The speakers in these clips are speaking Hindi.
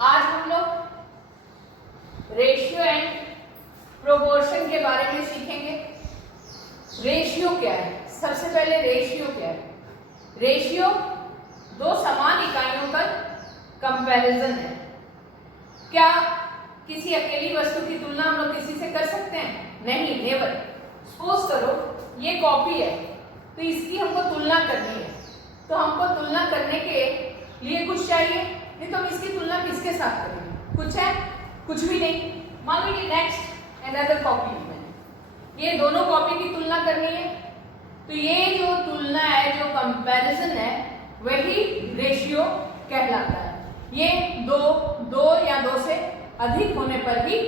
आज हम लोग रेशियो एंड प्रोपोर्शन के बारे में सीखेंगे। रेशियो क्या है? सबसे पहले रेशियो क्या है? रेशियो दो समान इकाइयों का कंपैरिजन है। क्या किसी अकेली वस्तु की तुलना हम लोग किसी से कर सकते हैं? नहीं, नेवर। सपोज करो ये कॉपी है तो इसकी हमको तुलना करनी है, तो हमको तुलना करने के लिए कुछ चाहिए, नहीं तो हम इसकी तुलना किसके साथ करेंगे? कुछ है? कुछ भी नहीं। मान लीजिए नेक्स्ट अनदर कॉपी, मैंने ये दोनों कॉपी की तुलना करनी है, तो ये जो तुलना है, जो कंपैरिजन है, वही रेशियो कहलाता है। ये दो या दो से अधिक होने पर ही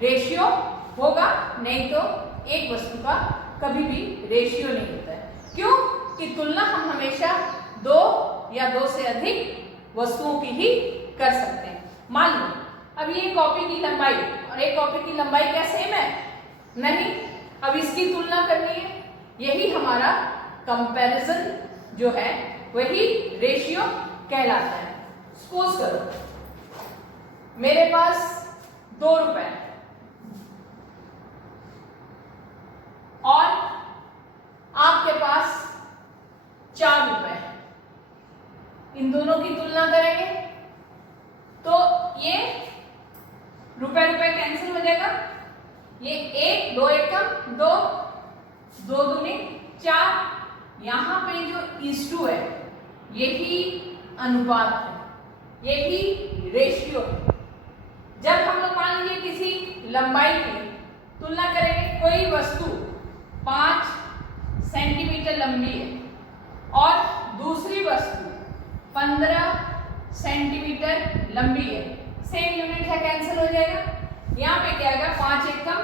रेशियो होगा, नहीं तो एक वस्तु का कभी भी रेशियो नहीं होता है। क्यों? कि तुलना हम हमेशा दो या दो से अधिक वस्तुओं की ही कर सकते हैं। मान लो अब ये कॉपी की लंबाई और एक कॉपी की लंबाई क्या सेम है? नहीं। अब इसकी तुलना करनी है, यही हमारा कंपैरिजन जो है वही रेशियो कहलाता है। सपोज करो मेरे पास 2 रुपए और आपके पास 4 रुपए, इन दोनों की तुलना करेंगे तो ये रुपए रुपए कैंसिल हो जाएगा, ये 1 2 एकम 2 2 दूनी 4। यहां पे जो इस टू है यही अनुपात है, यही रेशियो है। जब हम लोग मान लीजिए किसी लंबाई की तुलना करेंगे, कोई वस्तु 5 सेंटीमीटर लंबी है और दूसरी वस्तु 15 सेंटीमीटर लंबी है, सेम यूनिट है, कैंसिल हो जाएगा। यहाँ पे क्या आएगा? 5 एकम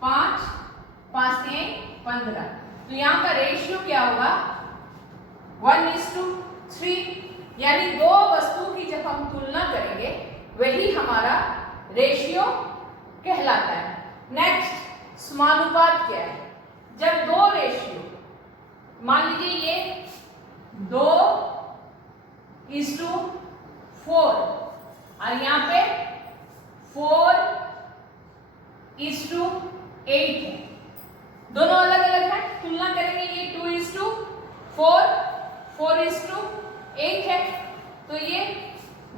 5 5 3 15। तो यहाँ का रेशियो क्या होगा? 1:3। यानी दो वस्तु की जब हम तुलना करेंगे वही हमारा रेशियो कहलाता है। नेक्स्ट समानुपात क्या है? जब दो रेशियो, मान लीजिए ये 2:4 और यहाँ पे 4:8 है, दोनों अलग अलग है, तुलना करेंगे। ये 2:4 4:8 है, तो ये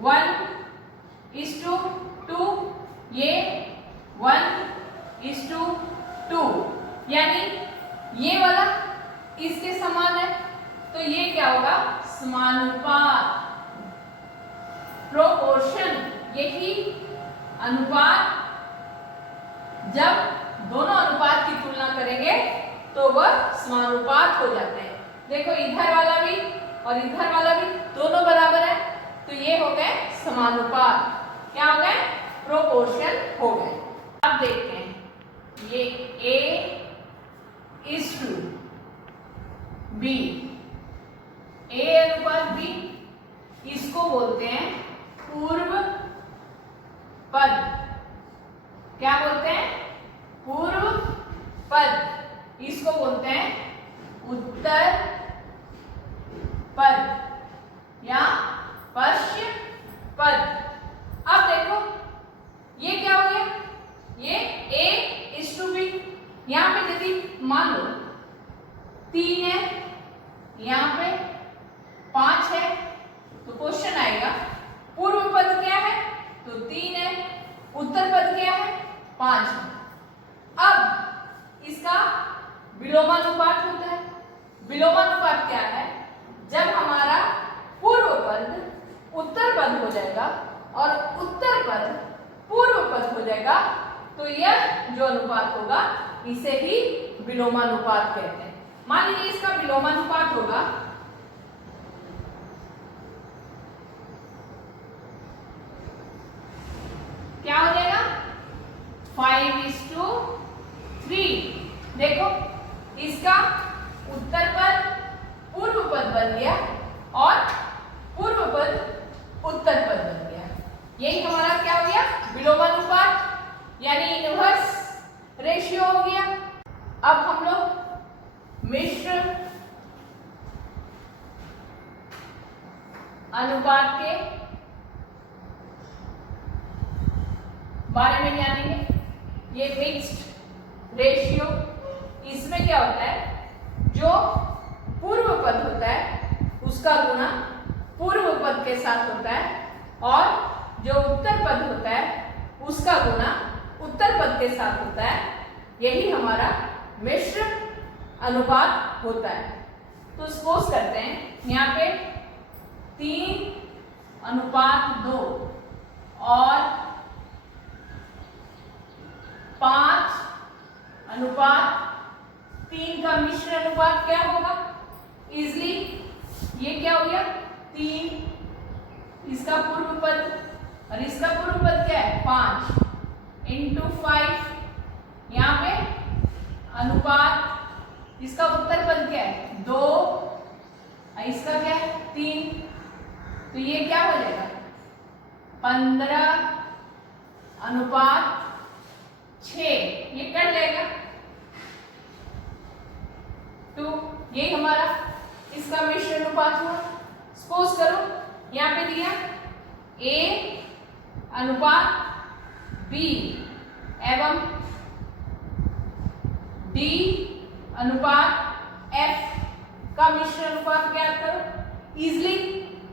1:2, ये 1:2, यानी ये वाला इसके समान है, तो ये क्या होगा? समानुपात, प्रोपोर्शन। यही अनुपात, जब दोनों अनुपात की तुलना करेंगे तो वह समानुपात हो जाते हैं। देखो इधर वाला भी और इधर वाला भी दोनों बराबर है, तो ये हो गए समानुपात। क्या हो गए? प्रोपोर्शन हो गए। अब देखते हैं ये A:B, A अनुपात B, इसको बोलते हैं पूर्व पद। क्या बोलते हैं? पूर्व पद। इसको बोलते हैं उत्तर पद या पश्च पद। अब देखो ये क्या हो गया? ये A:B। यहाँ पे यदि मान लो 3 है, यहाँ पे 5 है, तो क्वेश्चन आएगा पूर्व पद क्या है? तो 3 है, उत्तर पद क्या है? 5 है। अब इसका विलोमानुपात होता है। विलोमानुपात क्या है? जब हमारा पूर्व पद उत्तर पद हो जाएगा और उत्तर पद पूर्व पद हो जाएगा, तो यह जो अनुपात होगा इसे ही विलोमानुपात कहते हैं। मान लीजिए इसका विलोमानुपात होगा क्या हो जाएगा? 5:3। देखो इसका उत्तर पद पूर्व पद बन गया और पूर्व पद उत्तर पद बन गया। यही हमारा क्या हो गया? विलोमानुपात, यानी इनवर्स रेशियो हो गया। अब हम लोग मिश्र अनुपात के बारे में जानेंगे। ये मिक्स्ड रेशियो, इसमें क्या होता है, जो पूर्व पद होता है उसका गुणा पूर्व पद के साथ होता है और जो उत्तर पद होता है उसका गुणा उत्तर पद के साथ होता है। यही हमारा मिश्र अनुपात होता है। तो सपोज करते हैं यहाँ पे 3:2 और 5:3 का मिश्र अनुपात क्या होगा? इजली ये क्या हो गया, 3, इसका पूर्व पद और इसका पूर्व पद क्या है 5 × 5, यहाँ पे अनुपात, इसका उत्तर पद क्या है 2, इसका क्या है 3, तो ये क्या हो जाएगा 15:6, ये कट जाएगा। तो ये हमारा इसका मिश्र अनुपात हुआ। सपोज करो यहाँ पे दिया A/B एवं D/F का मिश्र अनुपात ज्ञात करो। इजली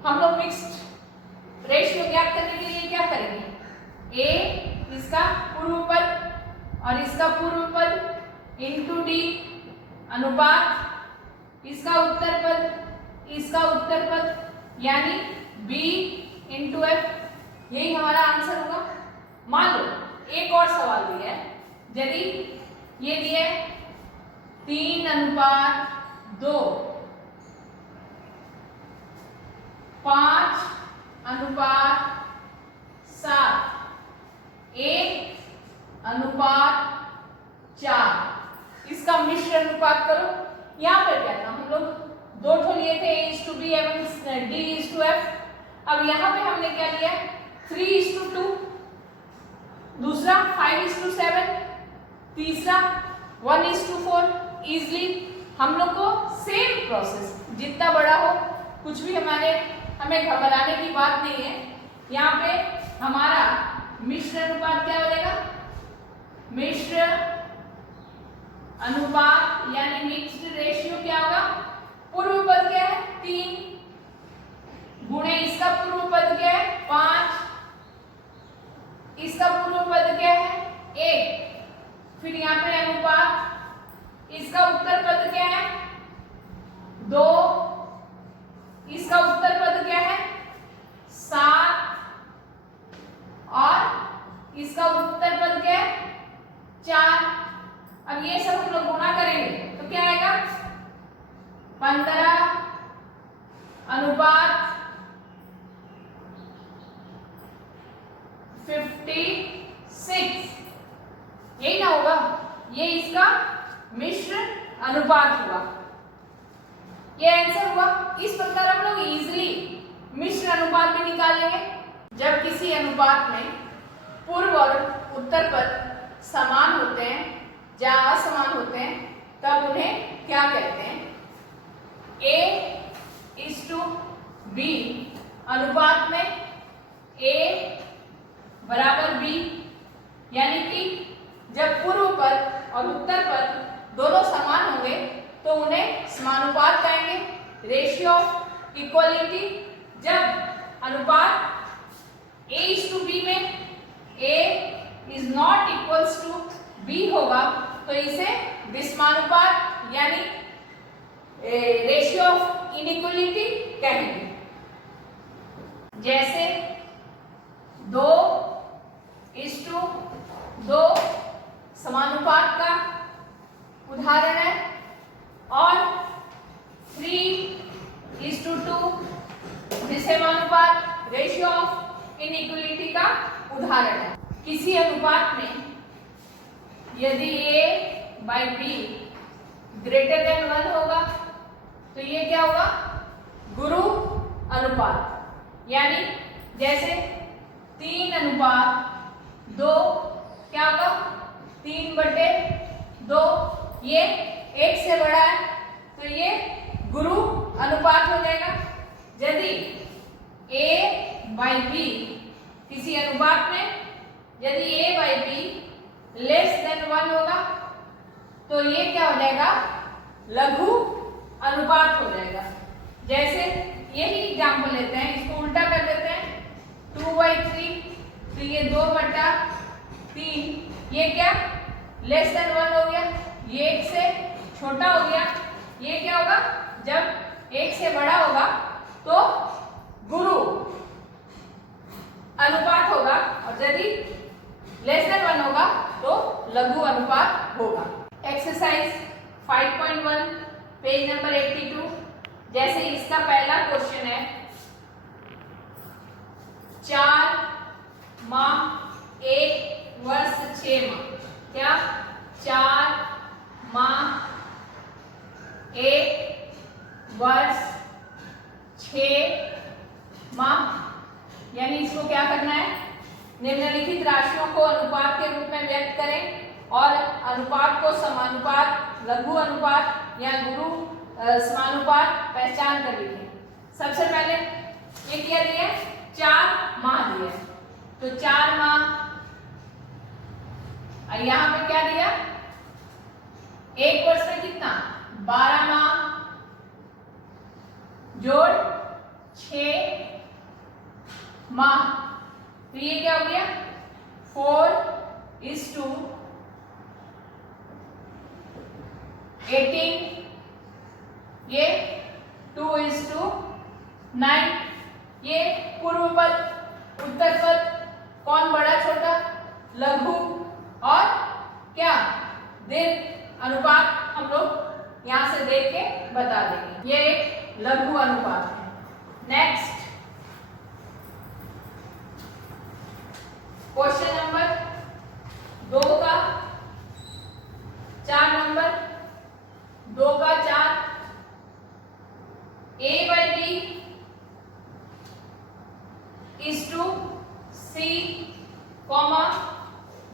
हम लोग मिक्स्ड रेशियो ज्ञात करने के लिए क्या करेंगे, A इसका पूर्व पद और इसका पूर्व पद इंटू D अनुपात इसका उत्तर पद इसका उत्तर पद यानी B × F, यही हमारा आंसर होगा। मान लो एक और सवाल दिया है, यदि ये दिया है 3:2 5:7 1:4, इसका मिश्र अनुपात करो। यहाँ पर क्या था, हम लोग 2 ठो लिए थे A/B एवं D/F। अब यहाँ पे हमने क्या लिया 3:2, दूसरा 5:7, तीसरा 1:4। इजली हम लोग को सेम प्रोसेस, जितना बड़ा हो कुछ भी हमें घबराने की बात नहीं है। यहाँ पे हमारा मिश्र अनुपात क्या हो जाएगा, मिश्र अनुपात यानी मिक्स्ड रेशियो क्या होगा, पूर्व पद क्या है 3 गुणे इसका पूर्व पद क्या है 5, इसका पूर्व पद क्या है 1, फिर यहाँ पे अनुपात इसका उत्तर पद क्या है 2, इसका उत्तर पद क्या है 7 और इसका उत्तर पद क्या है 4। अब ये सब हम लोग गुणा करेंगे तो क्या आएगा 15:56, यही ना होगा, ये इसका मिश्र अनुपात हुआ, ये आंसर हुआ। इस प्रकार हम लोग इजीली मिश्र अनुपात भी निकाल लेंगे। जब किसी अनुपात में पूर्व और उत्तर पद समान होते हैं या असमान होते हैं तब उन्हें क्या कहते हैं, A/B अनुपात में A/B, यानी कि जब पूर्व पद और उत्तर पद दोनों समान होंगे तो उन्हें समानुपात कहेंगे, रेशियो ऑफ इक्वलिटी। जब अनुपात A/B में A is not equals to B होगा तो इसे विषमानुपात यानी रेशियो ऑफ इनइक्वलिटी कहेंगे। जैसे 2:2 समानुपात का उदाहरण है और 3:2 विषमानुपात रेशियो ऑफ इनइक्वलिटी का उदाहरण है। किसी अनुपात में यदि A/B ग्रेटर देन 1 होगा तो ये क्या होगा, गुरु अनुपात, यानी जैसे 3:2 क्या होगा 3/2, ये 1 से बड़ा है तो ये गुरु अनुपात हो जाएगा। यदि A/B किसी अनुपात में यदि a by b less than 1 होगा तो ये क्या हो जाएगा, लघु अनुपात हो जाएगा। जैसे यही एग्जाम्पल लेते हैं, इसको उल्टा कर देते हैं, 2/3, तो ये 2/3, ये क्या लेस देन 1 हो गया, ये 1 से छोटा हो गया। ये क्या होगा, जब 1 से बड़ा होगा तो गुरु अनुपात होगा, और यदि लेस देन 1 होगा तो लघु अनुपात होगा। Exercise 5.1 page number 82। जैसे इसका पहला क्वेश्चन है, 4 माह 1 वर्ष 6 माह। क्या 4 माह 1 वर्ष 6 माह, यानी इसको क्या करना है, निम्नलिखित राशियों को अनुपात के रूप में व्यक्त करें और अनुपात को समानुपात, लघु अनुपात या गुरु समानुपात पहचान कर लिखें। सबसे पहले ये क्या दिया है, 4 माह दिया है, तो 4 माह, यहाँ पे क्या दिया, 1 वर्ष में कितना, 12 माह जोड़ 6 माह, तो ये क्या हो गया, 4:18, ये 2:9। ये पूर्व पद, उत्तर पद, कौन बड़ा छोटा, लघु और क्या दीर्घ अनुपात हम लोग यहां से देख के बता देंगे। ये एक लघु अनुपात है। नेक्स्ट क्वेश्चन नंबर 2 का 4 नंबर, 2 का 4, a by b is to c,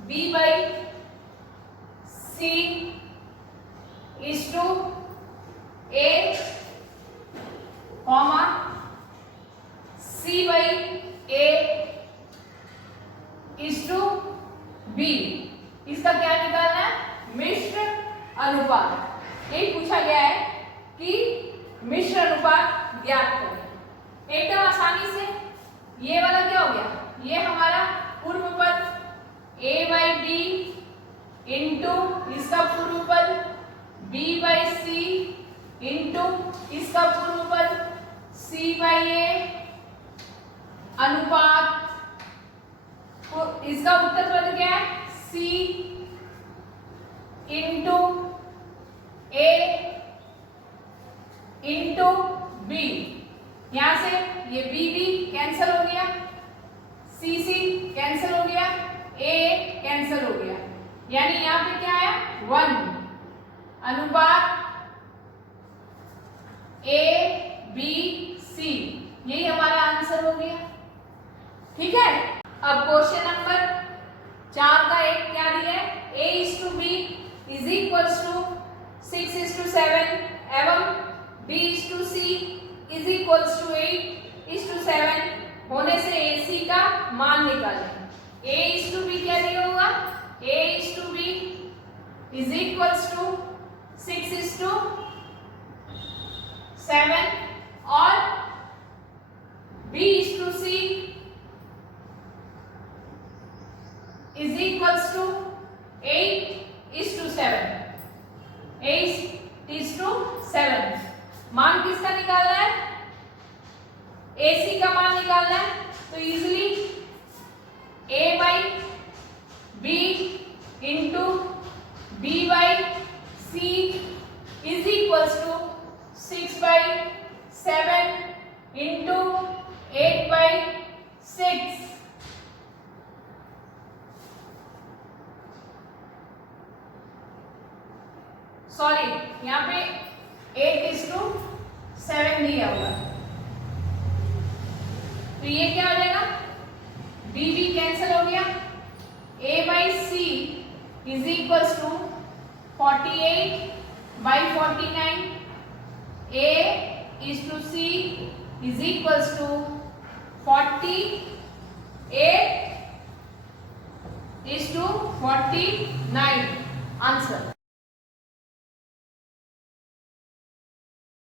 b by c is to a, c by a is to b। इसका क्या निकालना है, मिश्र अनुपात। यही पूछा गया है कि मिश्र अनुपात ज्ञात करें। एकदम आसानी से ये वाला क्या हो गया, ये हमारा पूर्व पद a by b इंटू इसका पूर्व पद b by c इंटू इसका पूर्व पद c by a अनुपात, इसका उत्तर पद क्या है, c into a into b। यहां से ये b कैंसिल हो गया, c कैंसिल हो गया, a कैंसिल हो गया, यानी यहां पे क्या आया, 1 अनुपात a b c, यही हमारा आंसर हो गया। ठीक है, अब क्वेश्चन नंबर 4 का एक क्या दिया है, a:b इज इक्वल्स टू 6:7 एवं b:c इज इक्वल्स टू 8:7 होने से ac का मान निकालें। a:b क्या दिया होगा, a:b इज इक्वल्स टू 6:7 और b:c इज इक्वल्स टू 8:7, 8:7। मान किसका निकालना है, AC का मान निकालना है, तो easily A by B into B by C is equals to 6/7 into 8/6। Sorry, यहाँ पे 8:7 दिया होगा, तो ये क्या हो जाएगा, B कैंसिल हो गया, A by C is equals to 48/49, A is to C is equals to 48 is to 49 answer.